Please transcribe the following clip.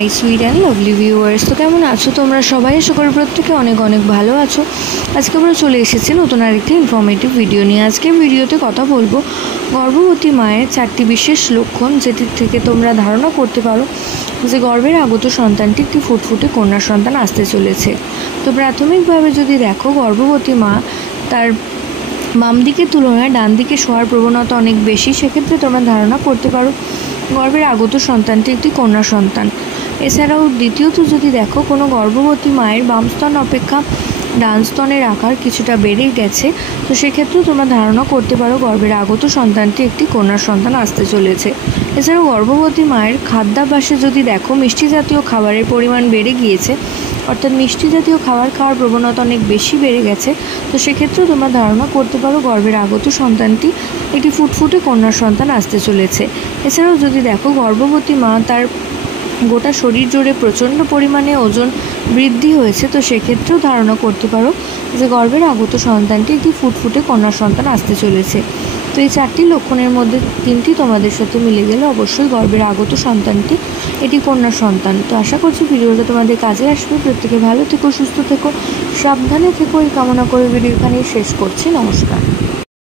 Sweet and lovely viewers, তো কেমন আছো তোমরা সবাই? আশা করি প্রত্যেকে অনেক অনেক ভালো আছো। আজকে আমরা চলে এসেছি নতুন আরেকটি ইনফরমেটিভ ভিডিও নিয়ে। আজকে ভিডিওতে কথা বলবো গর্ভবতী মায়ের 4টি বিশেষ লক্ষণ, যেটির থেকে তোমরা ধারণা করতে পারো যে গর্ভের আগত সন্তানটি একটি ফুটফুটে কন্যা সন্তান আসতে চলেছে। তো প্রাথমিকভাবে যদি দেখো, গর্ভবতী মা তার বাম দিকের তুলনায় ডান দিকে শোয়ার প্রবণতা অনেক বেশি। সেক্ষেত্রে তোমরা ধারণা করতে পারো গর্ভের আগত সন্তানটি একটি কন্যা সন্তান। এছাড়াও দ্বিতীয়ত যদি দেখো, কোনো গর্ভবতী মায়ের বাম স্তন অপেক্ষা ডান স্তনের আকার কিছুটা বেড়ে গেছে, তো সেক্ষেত্রেও তোমরা ধারণা করতে পারো গর্ভের আগত সন্তানটি একটি কন্যা সন্তান আসতে চলেছে। এছাড়াও গর্ভবতী মায়ের খাদ্যাভ্যাসে যদি দেখো, মিষ্টি জাতীয় খাবারের পরিমাণ বেড়ে গিয়েছে, অর্থাৎ মিষ্টি জাতীয় খাবার খাওয়ার প্রবণতা অনেক বেশি বেড়ে গেছে, তো সেক্ষেত্রেও তোমরা ধারণা করতে পারো গর্ভের আগত সন্তানটি একটি ফুটফুটে কন্যা সন্তান আসতে চলেছে। এছাড়াও যদি দেখো, গর্ভবতী মা তার গোটা শরীর জুড়ে প্রচণ্ড পরিমাণে ওজন বৃদ্ধি হয়েছে, তো সেক্ষেত্রেও ধারণা করতে পারো যে গর্ভের আগত সন্তানটি একটি ফুটফুটে কন্যা সন্তান আসতে চলেছে। তো এই 4টি লক্ষণের মধ্যে 3টি তোমাদের সাথে মিলে গেলে অবশ্যই গর্ভের আগত সন্তানটি এটি কন্যা সন্তান। তো আশা করছি ভিডিওটা তোমাদের কাজে আসবে। প্রত্যেকে ভালো থেকো, সুস্থ থেকো, সাবধানে থেকো, এই কামনা করে ভিডিও এখানেই শেষ করছি। নমস্কার।